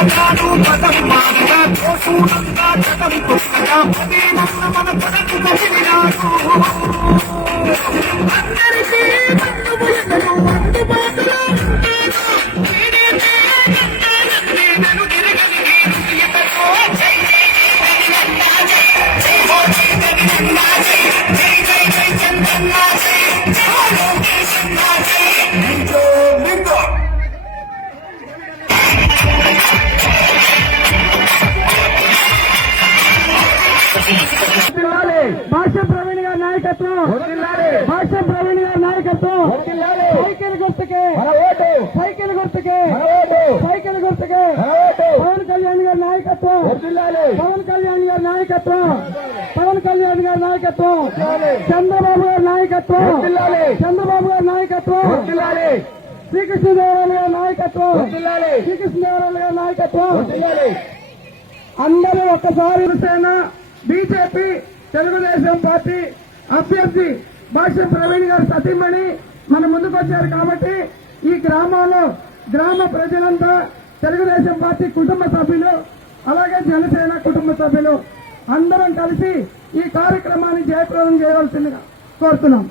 పదాలు పదం మారగా దోషులంతా జగం తొక్కగా పదేమన్న మన పదకు కదిలినాడు అందరికీ బంధువులను అందుబాటులో భాష ప్రవీణ్ గారి నాయకత్వం, భాష ప్రవీణ్ గారి నాయకత్వం, సైకిల్ గుర్తుకే సైకిల్ గుర్తుకే సైకిల్ గుర్తుకే పవన్ కళ్యాణ్ గారి నాయకత్వం, పవన్ కళ్యాణ్ గారి నాయకత్వం, పవన్ కళ్యాణ్ గారి నాయకత్వం, చంద్రబాబు గారి నాయకత్వం, చంద్రబాబు గారి నాయకత్వం, శ్రీకృష్ణదేవరాయలు గారి నాయకత్వం, శ్రీకృష్ణదేవరాయలు గారి నాయకత్వం. అందరూ ఒక్కసారి సేన బీజేపీ తెలుగుదేశం పార్టీ అభ్యర్థి భాష ప్రవీణ్ గారు సతీమణి మన ముందుకు వచ్చారు కాబట్టి ఈ గ్రామంలో గ్రామ ప్రజలంతా తెలుగుదేశం పార్టీ కుటుంబ సభ్యులు అలాగే జనసేన కుటుంబ సభ్యులు అందరం కలిసి ఈ కార్యక్రమాన్ని జయప్రదం చేయవలసిందిగా కోరుతున్నాం.